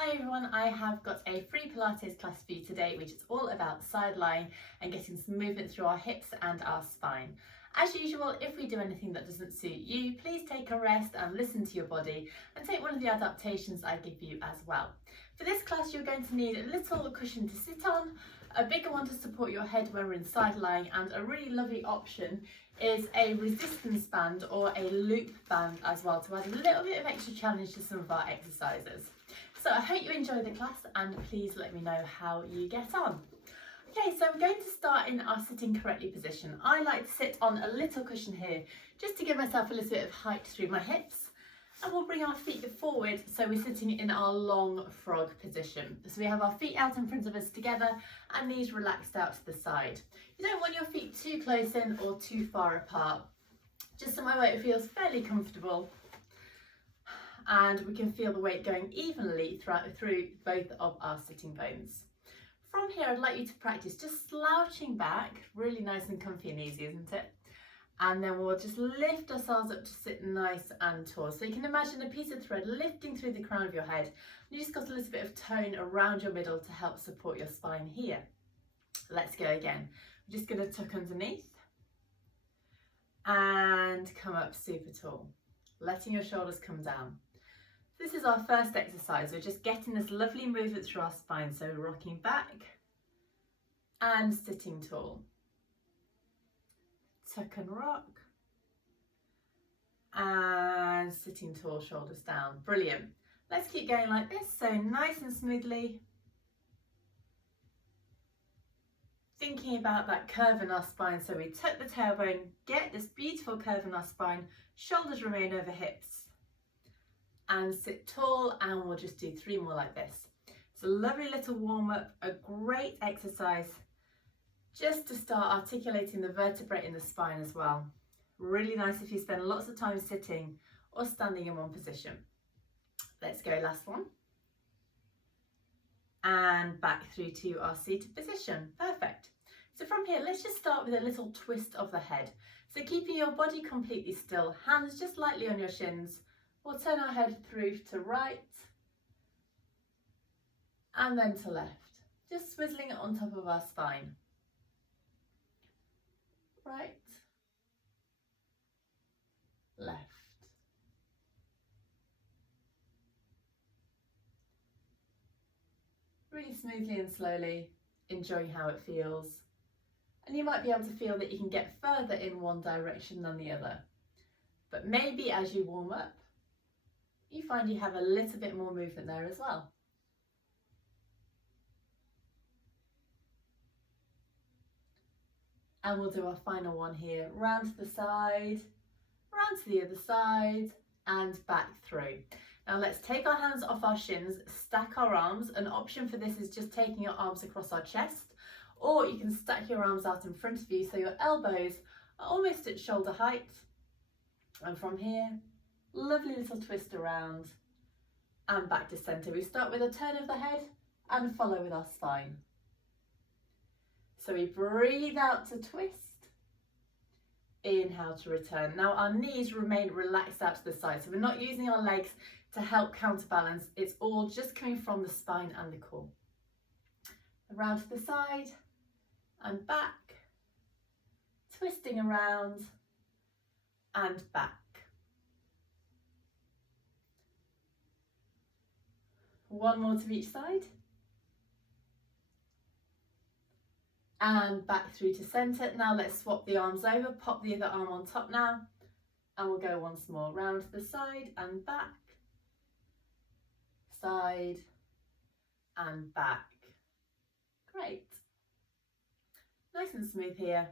Hi everyone, I have got a free Pilates class for you today, which is all about side lying and getting some movement through our hips and our spine. As usual, if we do anything that doesn't suit you, please take a rest and listen to your body and take one of the adaptations I give you as well. For this class, you're going to need a little cushion to sit on, a bigger one to support your head when we're in side lying, and a really lovely option is a resistance band or a loop band as well to add a little bit of extra challenge to some of our exercises. So I hope you enjoy the class and please let me know how you get on. Okay, so we're going to start in our sitting correctly position. I like to sit on a little cushion here just to give myself a little bit of height through my hips, and we'll bring our feet forward so we're sitting in our long frog position. So we have our feet out in front of us together and knees relaxed out to the side. You don't want your feet too close in or too far apart, just somewhere where it feels fairly comfortable. And we can feel the weight going evenly through both of our sitting bones. From here, I'd like you to practice just slouching back, really nice and comfy and easy, isn't it? And then we'll just lift ourselves up to sit nice and tall. So you can imagine a piece of thread lifting through the crown of your head. You just got a little bit of tone around your middle to help support your spine here. Let's go again. We're just going to tuck underneath and come up super tall, letting your shoulders come down. This is our first exercise. We're just getting this lovely movement through our spine. So rocking back and sitting tall. Tuck and rock. And sitting tall, shoulders down. Brilliant. Let's keep going like this. So nice and smoothly. Thinking about that curve in our spine. So we tuck the tailbone, get this beautiful curve in our spine. Shoulders remain over hips. And sit tall, and we'll just do 3 more like this. It's a lovely little warm up, a great exercise just to start articulating the vertebrae in the spine as well. Really nice if you spend lots of time sitting or standing in one position. Let's go, last one. And back through to our seated position. Perfect. So from here, let's just start with a little twist of the head. So keeping your body completely still, hands just lightly on your shins. We'll turn our head through to right and then to left, just swizzling it on top of our spine. Right, left. Really smoothly and slowly, enjoying how it feels. And you might be able to feel that you can get further in one direction than the other. But maybe as you warm up, you find you have a little bit more movement there as well. And we'll do our final one here, round to the side, round to the other side, and back through. Now let's take our hands off our shins, stack our arms. An option for this is just taking your arms across our chest, or you can stack your arms out in front of you so your elbows are almost at shoulder height. And from here, lovely little twist around and back to centre. We start with a turn of the head and follow with our spine. So we breathe out to twist, inhale to return. Now our knees remain relaxed out to the side, so we're not using our legs to help counterbalance. It's all just coming from the spine and the core. Around to the side and back, twisting around and back. One more to each side. And back through to centre. Now let's swap the arms over, pop the other arm on top now. And we'll go once more, round to the side and back. Side and back. Great. Nice and smooth here.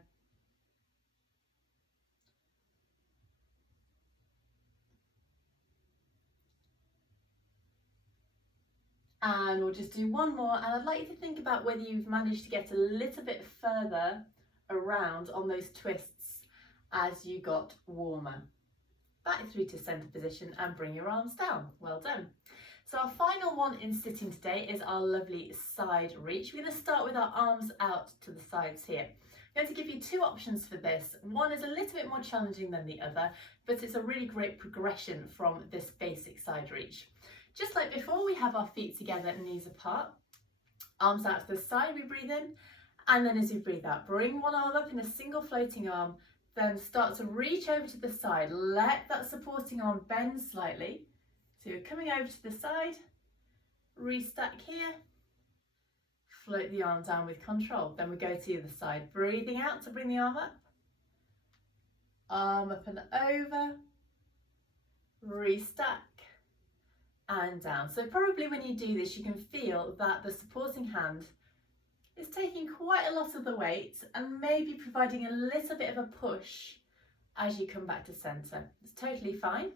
And we'll just do one more, and I'd like you to think about whether you've managed to get a little bit further around on those twists as you got warmer. Back through to centre position and bring your arms down. Well done. So our final one in sitting today is our lovely side reach. We're going to start with our arms out to the sides here. I'm going to give you 2 options for this. One is a little bit more challenging than the other, but it's a really great progression from this basic side reach. Just like before, we have our feet together and knees apart. Arms out to the side, we breathe in. And then as we breathe out, bring one arm up in a single floating arm. Then start to reach over to the side. Let that supporting arm bend slightly. So you're coming over to the side. Restack here. Float the arm down with control. Then we go to the other side. Breathing out to bring the arm up. Arm up and over. Restack. And down. So probably when you do this, you can feel that the supporting hand is taking quite a lot of the weight and maybe providing a little bit of a push as you come back to center. It's totally fine.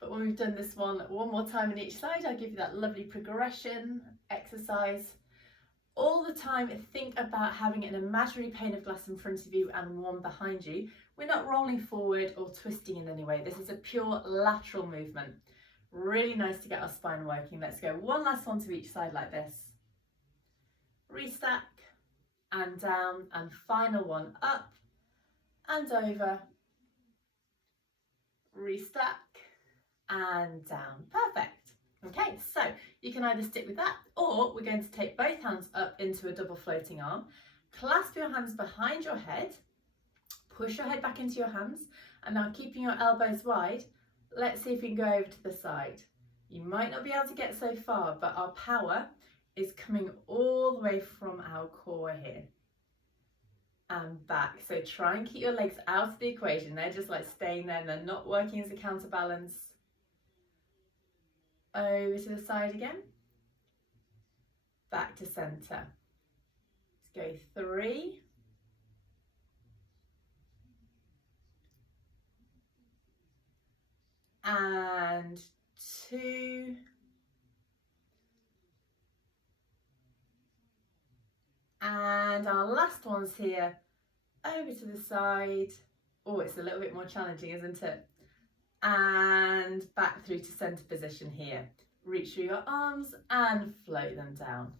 But when we've done this one more time on each side, I'll give you that lovely progression exercise. All the time, think about having an imaginary pane of glass in front of you and one behind you. We're not rolling forward or twisting in any way. This is a pure lateral movement. Really nice to get our spine working. Let's go one last one to each side like this. Restack and down, and final one up and over. Restack and down. Perfect. Okay, so you can either stick with that, or we're going to take both hands up into a double floating arm. Clasp your hands behind your head. Push your head back into your hands, and now keeping your elbows wide, let's see if we can go over to the side. You might not be able to get so far, but our power is coming all the way from our core here and back. So try and keep your legs out of the equation. They're just like staying there and they're not working as a counterbalance. Over to the side again. Back to center. Let's go 3. And 2. And our last one's here, over to the side. Oh, it's a little bit more challenging, isn't it? And back through to center position here. Reach through your arms and float them down.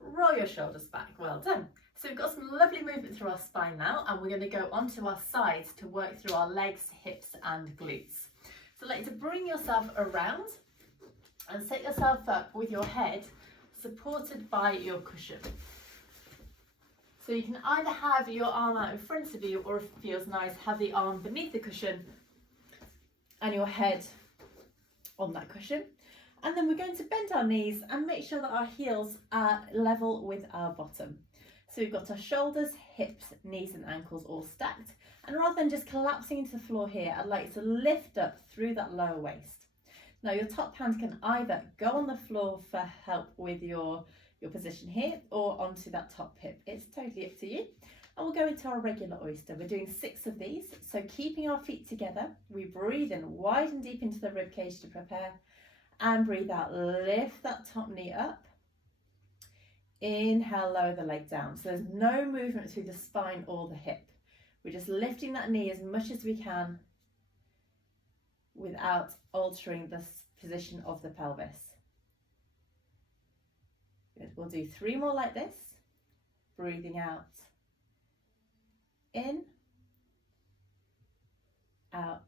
Roll your shoulders back, well done. So we've got some lovely movement through our spine now, and we're going to go onto our sides to work through our legs, hips and glutes. So I'd like to bring yourself around and set yourself up with your head supported by your cushion. So you can either have your arm out in front of you, or if it feels nice, have the arm beneath the cushion and your head on that cushion. And then we're going to bend our knees and make sure that our heels are level with our bottom. So we've got our shoulders, hips, knees and ankles all stacked. And rather than just collapsing into the floor here, I'd like you to lift up through that lower waist. Now your top hand can either go on the floor for help with your position here, or onto that top hip. It's totally up to you. And we'll go into our regular oyster. We're doing 6 of these. So keeping our feet together, we breathe in wide and deep into the rib cage to prepare, and breathe out, lift that top knee up. Inhale, lower the leg down. So there's no movement through the spine or the hip. We're just lifting that knee as much as we can without altering the position of the pelvis. Good. We'll do 3 more like this. Breathing out, in, out,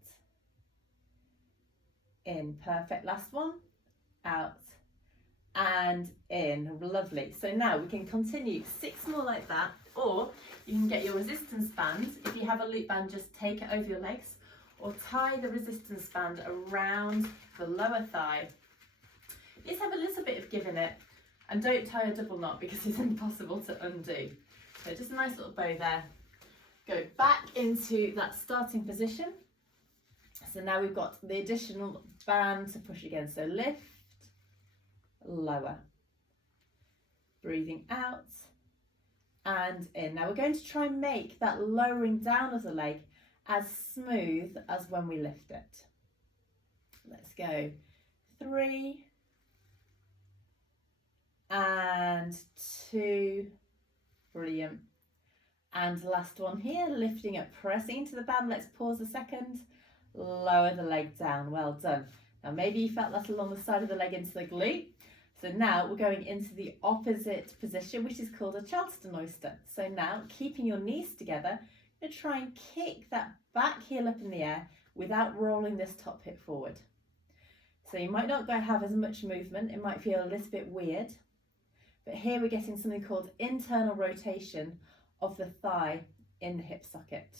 in. Perfect. Last one. Out and in. Lovely. So now we can continue 6 more like that, or you can get your resistance band. If you have a loop band, just take it over your legs, or tie the resistance band around the lower thigh. Just have a little bit of give in it, and don't tie a double knot because it's impossible to undo. So just a nice little bow there. Go back into that starting position. So now we've got the additional band to push again. So lift, lower, breathing out and in. Now we're going to try and make that lowering down of the leg as smooth as when we lift it. Let's go 3 and 2, brilliant. And last one here, lifting up, pressing into the band. Let's pause a second, lower the leg down, well done. Now maybe you felt that along the side of the leg into the glute. So now we're going into the opposite position, which is called a Charleston oyster. So now, keeping your knees together, you're going to try and kick that back heel up in the air without rolling this top hip forward. So you might not have as much movement, it might feel a little bit weird, but here we're getting something called internal rotation of the thigh in the hip socket.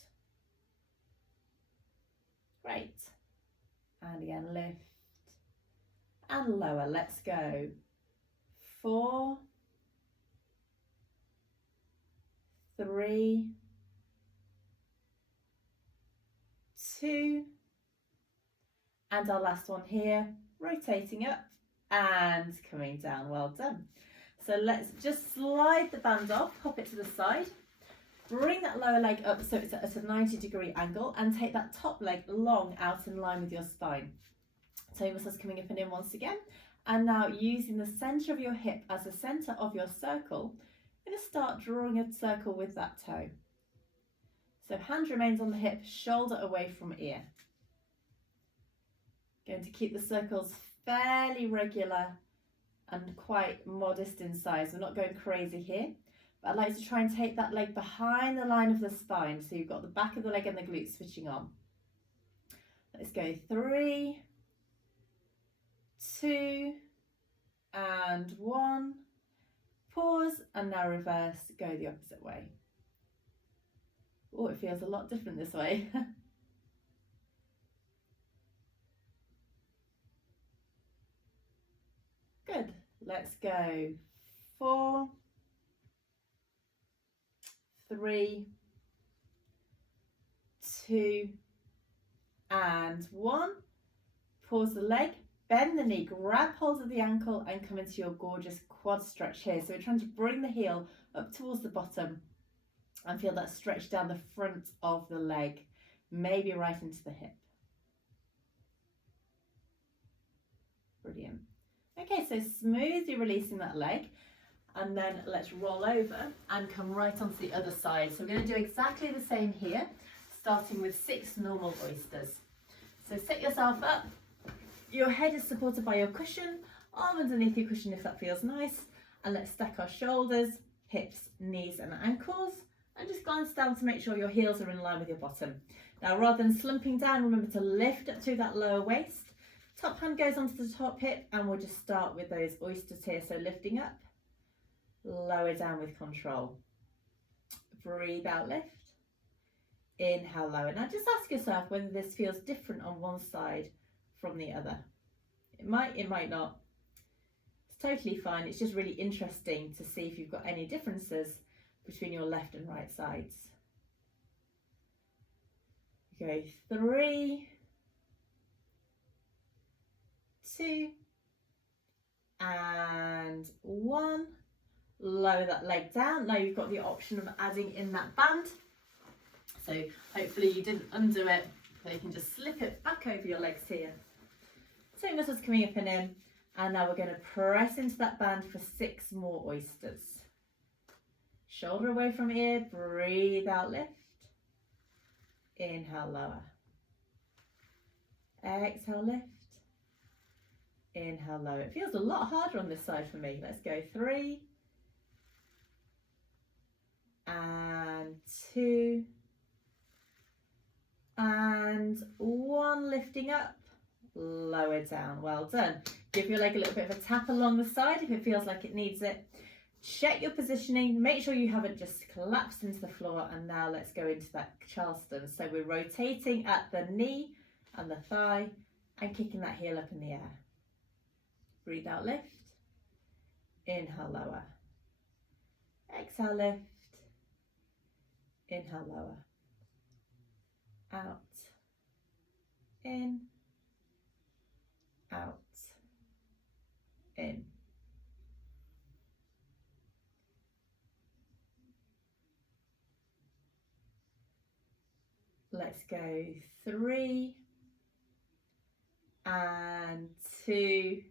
Great. And again, lift and lower. Let's go. 4, 3, 2, and our last one here, rotating up and coming down. Well done. So let's just slide the band off, pop it to the side, bring that lower leg up so it's at a 90-degree angle, and take that top leg long out in line with your spine. Toe muscles coming up and in once again. And now using the centre of your hip as the centre of your circle, you're going to start drawing a circle with that toe. So hand remains on the hip, shoulder away from ear. Going to keep the circles fairly regular and quite modest in size. We're not going crazy here, but I'd like to try and take that leg behind the line of the spine, so you've got the back of the leg and the glutes switching on. Let's go 3, 2, and 1. Pause, and now reverse, go the opposite way. Oh, it feels a lot different this way. Good. Let's go 4, 3, 2, and 1. Pause the leg, bend the knee, grab hold of the ankle and come into your gorgeous quad stretch here. So we're trying to bring the heel up towards the bottom and feel that stretch down the front of the leg, maybe right into the hip. Brilliant. Okay, so smoothly releasing that leg, and then let's roll over and come right onto the other side. So we're going to do exactly the same here, starting with 6 normal oysters. So sit yourself up, your head is supported by your cushion, arm underneath your cushion if that feels nice, and let's stack our shoulders, hips, knees and ankles, and just glance down to make sure your heels are in line with your bottom. Now rather than slumping down, remember to lift up through that lower waist. Top hand goes onto the top hip, and we'll just start with those oysters here. So lifting up, lower down with control. Breathe out, lift. Inhale, lower. Now just ask yourself whether this feels different on one side from the other. It might not. It's totally fine. It's just really interesting to see if you've got any differences between your left and right sides. Go 3, 2, and 1. Lower that leg down. Now you've got the option of adding in that band. So hopefully you didn't undo it, so you can just slip it back over your legs here. Toe muscles coming up and in, and now we're going to press into that band for 6 more oysters. Shoulder away from ear, breathe out, lift. Inhale, lower. Exhale, lift. Inhale, lower. It feels a lot harder on this side for me. Let's go 3, and 2, and 1. Lifting up, lower down. Well done. Give your leg a little bit of a tap along the side if it feels like it needs it. Check your positioning, make sure you haven't just collapsed into the floor, and now let's go into that Charleston. So we're rotating at the knee and the thigh and kicking that heel up in the air. Breathe out, lift. Inhale, lower. Exhale, lift. Inhale, lower. Out. In. Out. In. Let's go 3, and 2,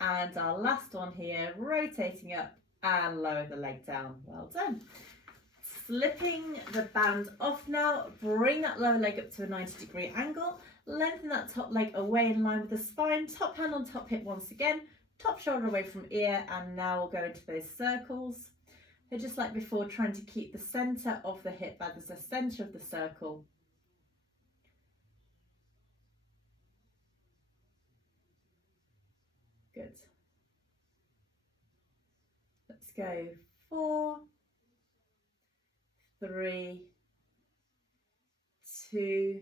and our last one here, rotating up and lower the leg down. Well done. Slipping the band off now, bring that lower leg up to a 90-degree angle, lengthen that top leg away in line with the spine, top hand on top hip once again, top shoulder away from ear, and now we'll go into those circles. So just like before, trying to keep the centre of the hip as the centre of the circle. Let's go 4, 3, 2,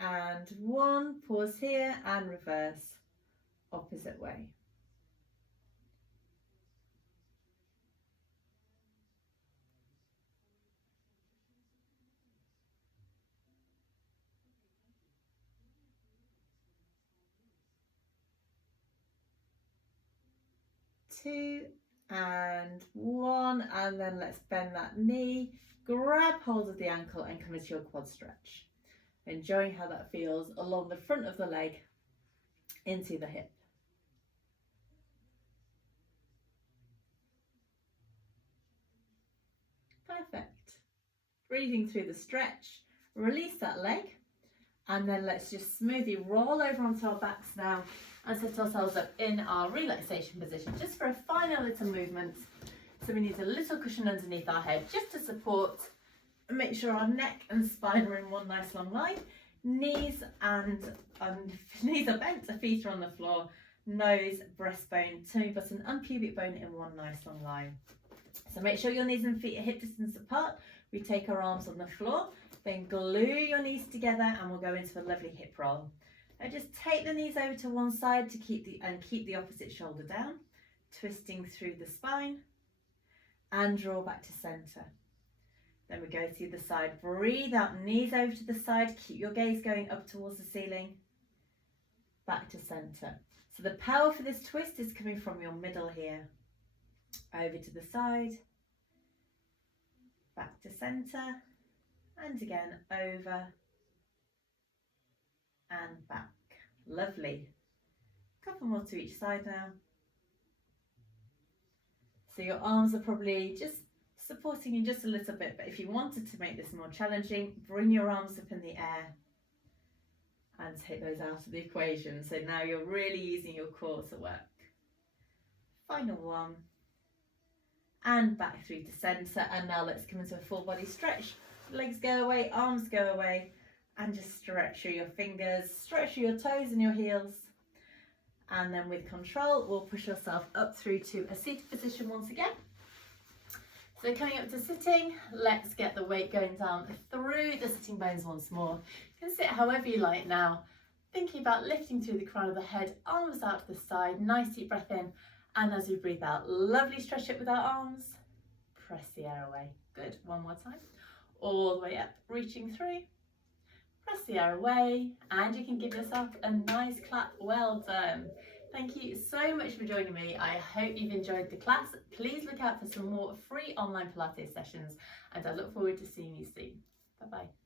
and 1. Pause here and reverse, opposite way. Two and 1, and then let's bend that knee, grab hold of the ankle and come into your quad stretch. Enjoying how that feels along the front of the leg into the hip. Perfect. Breathing through the stretch, release that leg, and then let's just smoothly roll over onto our backs now and set ourselves up in our relaxation position just for a final little movement. So we need a little cushion underneath our head just to support and make sure our neck and spine are in one nice long line. Knees are bent, feet are on the floor, nose, breastbone, tummy button and pubic bone in one nice long line. So make sure your knees and feet are hip distance apart. We take our arms on the floor, then glue your knees together and we'll go into a lovely hip roll. Now just take the knees over to one side to keep the opposite shoulder down, twisting through the spine and draw back to center. Then we go to the side, breathe out, knees over to the side, keep your gaze going up towards the ceiling, back to center. So the power for this twist is coming from your middle here, over to the side, back to center, and again over and back. Lovely. Couple more to each side now. So your arms are probably just supporting you just a little bit, but if you wanted to make this more challenging, bring your arms up in the air and take those out of the equation. So now you're really using your core to work. Final one. And back through to center. And now let's come into a full body stretch. Legs go away, arms go away, and just stretch through your fingers, stretch through your toes and your heels. And then with control, we'll push yourself up through to a seated position once again. So coming up to sitting, let's get the weight going down through the sitting bones once more. You can sit however you like now, thinking about lifting through the crown of the head, arms out to the side, nice deep breath in, and as we breathe out, lovely stretch up with our arms, press the air away. Good, one more time, all the way up, reaching through, press the air away, and you can give yourself a nice clap. Well done. Thank you so much for joining me. I hope you've enjoyed the class. Please look out for some more free online Pilates sessions, and I look forward to seeing you soon. Bye bye.